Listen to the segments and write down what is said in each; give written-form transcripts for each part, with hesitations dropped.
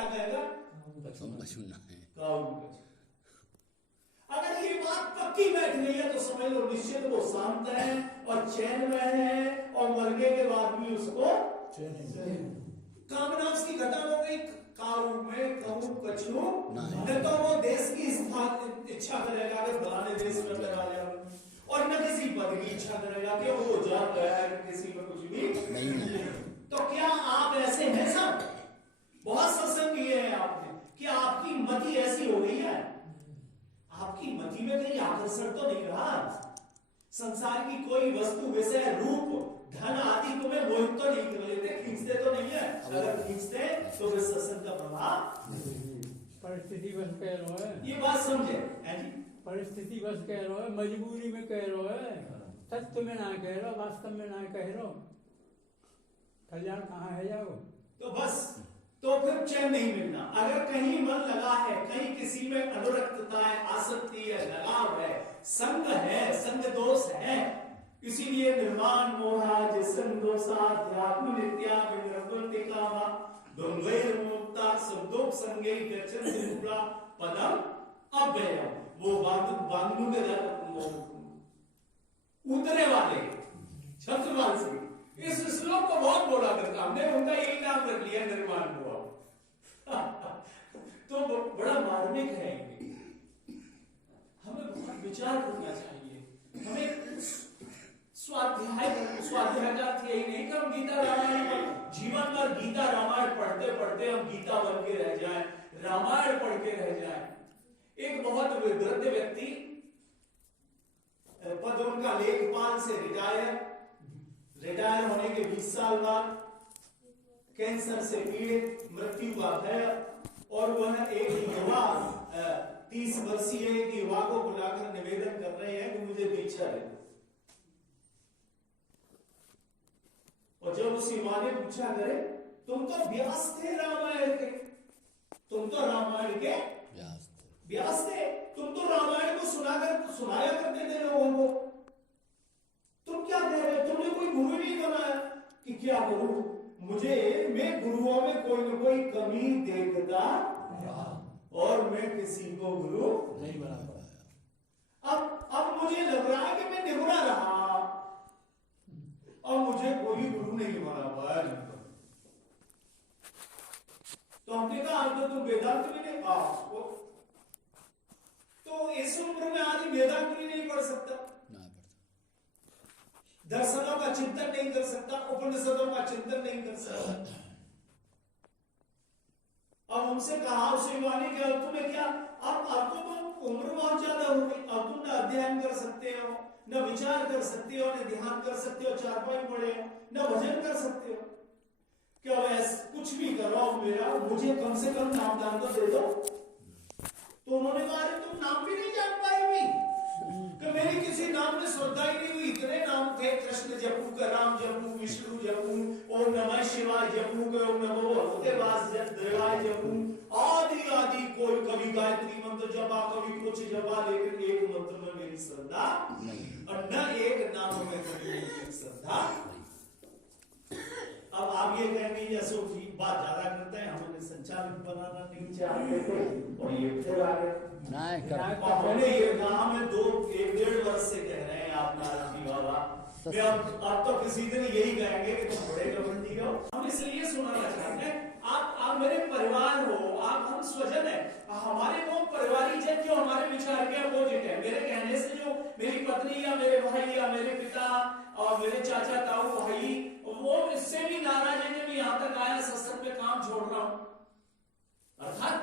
क्या कहेगा? अगर ये बात पक्की बैठ गई है तो समझ लो निश्चित वो शांत है और चैन में है, और मरने के बाद भी उसको कामना उसकी खत्म हो गई। काऊ में कहूं कछु न तो वो देश की इच्छा करेगा कि फलाने देश में लगा जाए, और न किसी पद की इच्छा करेगा कि वो जान गया है किसी में कुछ भी नहीं। तो क्या आप ऐसे हैं सब? बहुत सत्संग किए हैं आपने कि आपकी मति ऐसी हो गई है, आपकी मति में कहीं आकर्षण तो नहीं रहा? संसार की कोई वस्तु, विषय, रूप, धन आदि तुम्हें मोहित तो नहीं कर लेते, खींचते तो नहीं है? अगर खींचते तो फिर सत्संग का प्रभाव परिस्थिति बस कह रहा है। ये बात समझे? परिस्थिति बस कह रहा है, मजबूरी में कह रहा है, सत्य में ना कह रहा, वास्तव में ना कह रहा। कल्याण कहाँ है जाओ? तो बस, तो फिर चैन नहीं मिलना। अगर कहीं मन लगा है, कहीं किसी में अनुरक्तता है, आसक्ति है, लगाव है, संग है, संग दोष है, इसीलिए निर्माण मोहा जिसंदोषाध्यात्म नित्या विनिर्वृत्ति कामा द्वंद्वैर मुक्ता शब्दों संगे गच्छन्ति मूला पदम अव्ययम्। वो वांगू के उतरे वाले छत्रवाल से इस श्लोक को बहुत बोला करता, हमने उनका यही नाम रख लिया, निर्माण मोहा। तो बड़ा मार्मिक है, हमें बहुत विचार करना चाहिए। हमें स्वाध्याय का अर्थ यही नहीं कि हम गीता रामायण पर जीवन भर गीता रामायण पढ़ते पढ़ते हम गीता बन के रह जाएं, रामायण पढ़ के रह जाएं। एक बहुत वृद्ध व्यक्ति, पद उनका लेखपाल से रिटायर होने के 20 साल बाद कैंसर से पीड़ित, मृत्यु का भय, और वह एक युवा 30 वर्षीय एक युवा को बुलाकर निवेदन कर रहे हैं कि मुझे दीक्षा दे। और जब उस युवा ने पूछा, करे तुम तो व्यास थे रामायण के, तुम तो रामायण के व्यास थे, तुम तो रामायण को सुनाया करते थे लोगों को, तुम क्या कह रहे हो? तुमने कोई गुरु नहीं बनाया? कि क्या गुरु? मैं गुरुओं में कोई ना कोई कमी देखता और मैं किसी को गुरु नहीं बना पाया। अब मुझे लग रहा है कि मैं निगुरा रहा और मुझे कोई गुरु नहीं बना पाया। तो हमने कहा तो तुम वेदांत भी नहीं, तो इस उम्र में आदमी वेदांत भी नहीं पढ़ सकता, दर्शनों का चिंतन नहीं कर सकता, उपनिषदों का चिंतन नहीं कर सकता। अब उनसे कहा, उस युवा ने क्या तुम्हें क्या, अब तो तुम उम्र बहुत ज्यादा हो गई, अब तुम न अध्ययन कर सकते हो, न विचार कर सकते हो, न ध्यान कर सकते हो, चारपाई पढ़े हो, न भजन कर सकते हो, क्या कुछ भी करो, मुझे कम से कम नाम दान तो दे दो। तो उन्होंने कहा, तुम नाम भी नहीं जान पाए कि मेरी किसी नाम में श्रद्धा ही नहीं हुई। इतने नाम थे, कृष्ण जपू का, राम जपू, विष्णु जपू, ओम नमः शिवाय जपू, ओम नमो भगवते देवाय जपू, आदि आदि, कोई कभी गायत्री मंत्र जपा, कभी कुछ जपा, लेकिन एक मंत्र में मेरी श्रद्धा और न एक नाम में मेरी श्रद्धा। अब आप ये कहेंगे अशोक जी बात ज्यादा करते हैं, हमें संचालक बनाना नहीं चाहते थे और ये फिर आ गए। हमने ये कहा, हमें 1-1.5 वर्ष से कह रहे हैं आप नाराज जी बाबा, अब तो किसी दिन यही कहेंगे कि तुम बड़े घमंडी हो। हम इसलिए सुनाना चाहते हैं, आप मेरे परिवार हो, आप हम स्वजन है, हमारे वो परिवारी जन जो हमारे विचार के अपोजिट है। मेरे कहने से जो मेरी पत्नी या मेरे भाई या मेरे पिता और मेरे चाचा ताऊ भाई, वो इससे भी नाराज है कि मैं यहां तक आया, सत्संग में काम छोड़ रहा हूं। अर्थात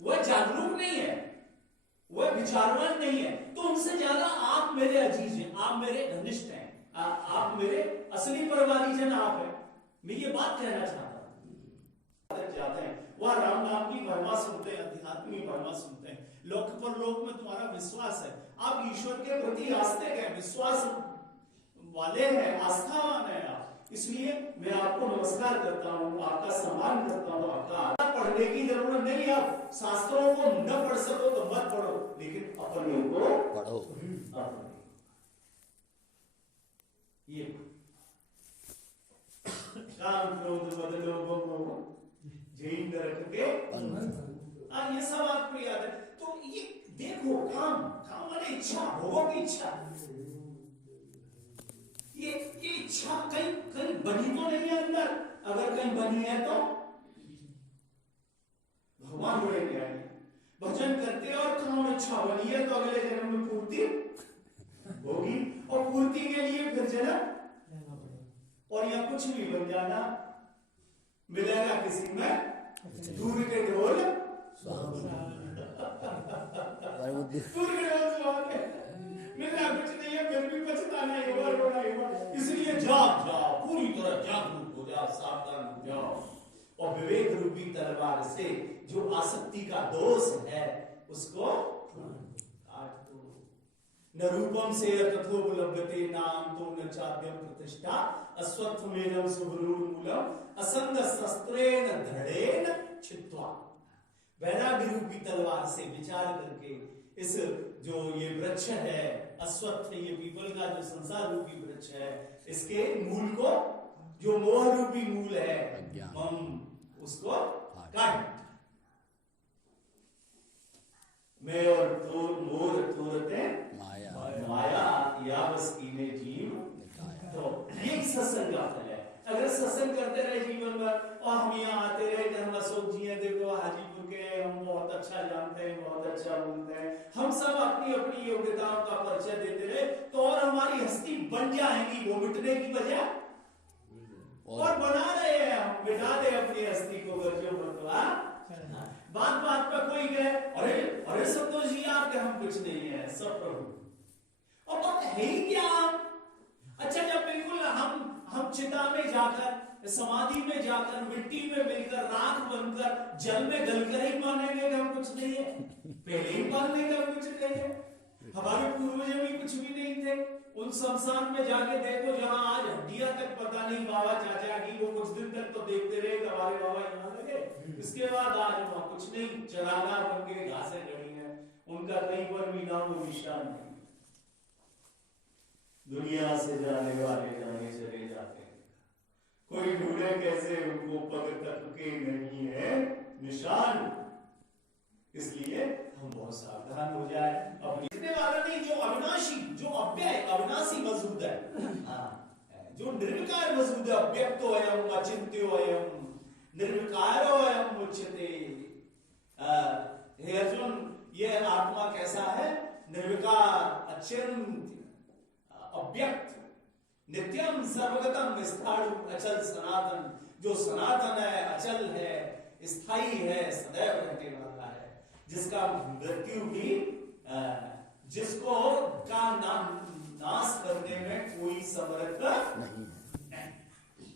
वह जागरूक नहीं है, वह विचारवान नहीं है। तो उनसे ज्यादा आप मेरे अजीज हैं, आप मेरे घनिष्ठ हैं, आप मेरे असली परिवारी जन आप हैं। मैं ये बात कहना चाहता हूं। जाते हैं वह राम नाम की महिमा सुनते हैं, अध्यात्म की महिमा सुनते हैं, लोक पर लोक में तुम्हारा विश्वास है, आप ईश्वर के प्रति आस्तिक हैं, विश्वास वाले हैं, आस्थावान है आप। इसलिए मैं आपको नमस्कार करता हूं, आपका सम्मान करता हूं। आपका पढ़ने की जरूरत नहीं, आप शास्त्रों को न पढ़ सको तो मत पढ़ो, लेकिन अपने को पढ़ो। ये काम क्रोध मद लोभ मोह जैन नरक के ये सब आपको याद है। तो ये देखो काम वाले इच्छा, भोगों की इच्छा, ये इच्छा कहीं बनी तो नहीं है अंदर। अगर कहीं बनी है तो भगवान बोलेंगे आइए भजन करते और काम इच्छा बनी है तो अगले जन्म में पूर्ति होगी, और पूर्ति के लिए फिर जन्म और या कुछ भी बन जाना मिलेगा किसी में दूर के ढोल मिलना कुछ नहीं है, फिर भी पछताना ही होगा, रोना ही होगा। इसलिए जाग जाओ, पूरी तरह जागरूक हो जाओ, सावधान हो जाओ और विवेक रूपी तलवार से जो आसक्ति का दोष है उसको काट दो। न रूपम से तथोपलभ्यते नाम तो न चाद्यम प्रतिष्ठा अश्वत्थमेनं सुबलूलमूलम असंग शस्त्रेण दृढ़ेन छित्त्वा। वैराग्य रूपी तलवार से विचार करके इस जो ये वृक्ष है अश्वत्थ, ये पीपल का जो संसार रूपी वृक्ष है, इसके मूल को जो मोह रूपी मूल है हम उसको काट। मैं और तोर मोर तोरते माया या बस कीने जीव। तो ये सत्संग का फल है। अगर सत्संग करते रहे जीवन भर और हम यहाँ आते रहे कि हम अशोक जी हैं, देखो हाजीपुर के, हम बहुत अच्छा जानते हैं, बहुत अच्छा बोलते हैं, हम सब अपनी अपनी योग्यताओं का परिचय देते रहे तो और हमारी हस्ती बन जाएगी, वो मिटने की बजाय और बना रहे हैं हम, बिठा दे अपनी हस्ती को गर्जो बंधुआ। बात बात पर कोई कहे अरे अरे संतोष जी आप, हम कुछ नहीं है, सब प्रभु। और बात है ही क्या? अच्छा जब बिल्कुल हम चिता में जाकर, समाधि में जाकर, मिट्टी में मिलकर, राख बनकर, जल में गलकर ही मानेंगे कि हम कुछ नहीं है, पहले ही मान लेंगे हम कुछ नहीं है। हमारे पूर्वज भी कुछ भी नहीं थे। उन शमशान में जाके देखो जहां आज हड्डियां तक पता नहीं बाबा चाचा की, वो कुछ दिन तक तो देखते रहे हमारे बाबा यहाँ लगे, इसके बाद आज वहां कुछ नहीं, चरागा बन के घासें गड़ी है, उनका कहीं पर भी नाम निशान नहीं। दुनिया से जाने वाले जाने चले जाते हैं, कोई ढूंढे कैसे उनको पग तक के नहीं है निशान। इसलिए हम बहुत सावधान हो जाए। अपनी वाला नहीं, जो अविनाशी, जो अव्यय अविनाशी मौजूद है, जो निर्विकार मौजूद है, अव्यक्तो अयम् अचिन्त्यो अयम् निर्विकारो अयम् उच्यते। हे अर्जुन, ये आत्मा कैसा है? निर्विकार, अचिंत्य, अव्यक्त, नित्यम सर्वगतम स्थाणु अचल सनातन। जो सनातन है, अचल है, स्थायी है, सदैव रहने वाला है, जिसका मृत्यु भी, जिसको का नाश करने में कोई समर्थ नहीं,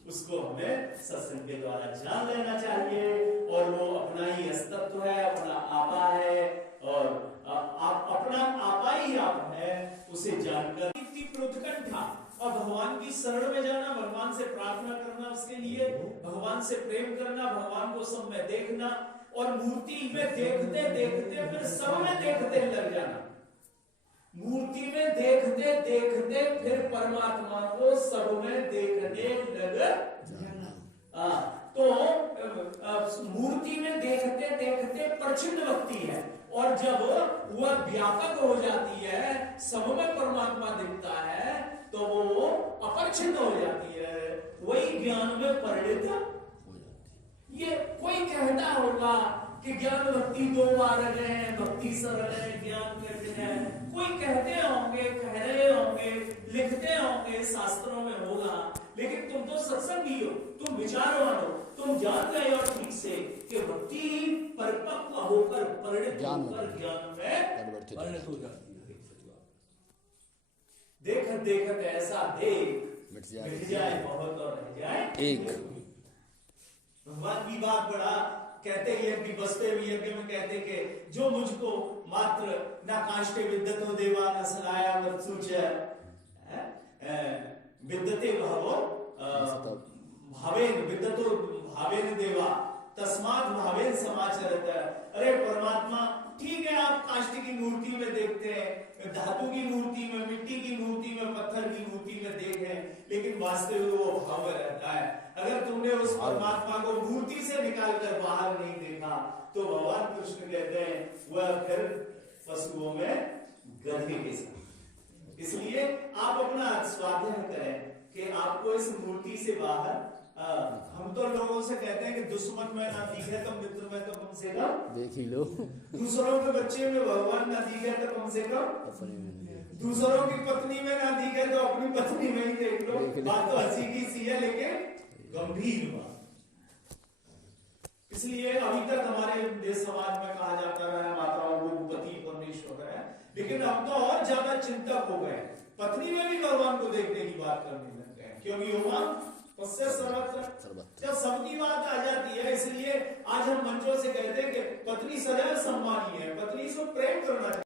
उसको हमें सत्संग के द्वारा जान लेना चाहिए। और वो अपना ही अस्तित्व है, अपना आपा है, और अपना आपा ही आप है, उसे जानकर उत्कंठा और भगवान की शरण में जाना, भगवान से प्रार्थना करना, उसके लिए भगवान से प्रेम करना, भगवान को सब में देखना, और मूर्ति में देखते देखते फिर सब में देखते लग जाना। मूर्ति में देखते देखते फिर परमात्मा को सब में देखने लग जाना। तो मूर्ति में देखते देखते प्रचिन्न भक्ति है, और जब वह व्यापक हो जाती है, सब में परमात्मा दिखता है, तो वो अपरिचिन्न हो जाती है, वही ज्ञान में परिणित हो जाती है। ये कोई कहता होगा कि ज्ञान भक्ति दो मार्ग है, भक्ति सरल है, ज्ञान कठिन है, कोई कहते होंगे, कह रहे होंगे, लिखते होंगे, शास्त्रों में होगा, लेकिन तुम तो सत्संगी हो, तुम विचारवान हो, तुम जान गए और ठीक से कि भक्ति परिपक्व होकर, परिणित होकर ज्ञान में परिणित हो जाती है। देखत देखत ऐसा देख मिट जाए बहुत और रह जाए एक। भगवान की बात बड़ा कहते यज्ञ बसते यज्ञ में कहते कि जो मुझको मात्र ना काष्ठे विद्यतो देवा न सलाया मत्सुच विद्यते भावो भावेन विद्यतो भावेन देवा तस्मात् भावेन समाचरत। अरे परमात्मा ठीक है, आप काष्ठ की मूर्ति में देखते हैं, धातु की मूर्ति में, मिट्टी की मूर्ति में, पत्थर की मूर्ति में देखें, लेकिन वास्तव में वो भाव में रहता है। अगर तुमने उस परमात्मा को मूर्ति से निकालकर बाहर नहीं देखा तो भगवान कृष्ण कहते हैं वह फिर पशुओं में गधे के साथ। इसलिए आप अपना स्वाध्याय करें कि आपको इस मूर्ति से बाहर हम तो लोगों से कहते हैं कि दुश्मन में ना दिखे तो मित्र में तो कम से कम देख ही लो। दूसरों के बच्चे में भगवान ना दिखे तो कम से कम दूसरों की पत्नी में ना दिखे तो अपनी पत्नी में ही देख लो। बात तो हंसी की सी है लेकिन गंभीर बात। इसलिए अभी तक हमारे देश समाज में कहा जाता है माताओं को पति परमेश्वर है, लेकिन अब तो और ज्यादा चिंतक हो गए, पत्नी में भी भगवान को देखने की बात करने लग गए, क्योंकि जब सबकी बात आ जाती है। इसलिए आज हम मंचों से कहते हैं कि पत्नी सदैव सम्मानीय है, पत्नी से प्रेम करना चाहिए।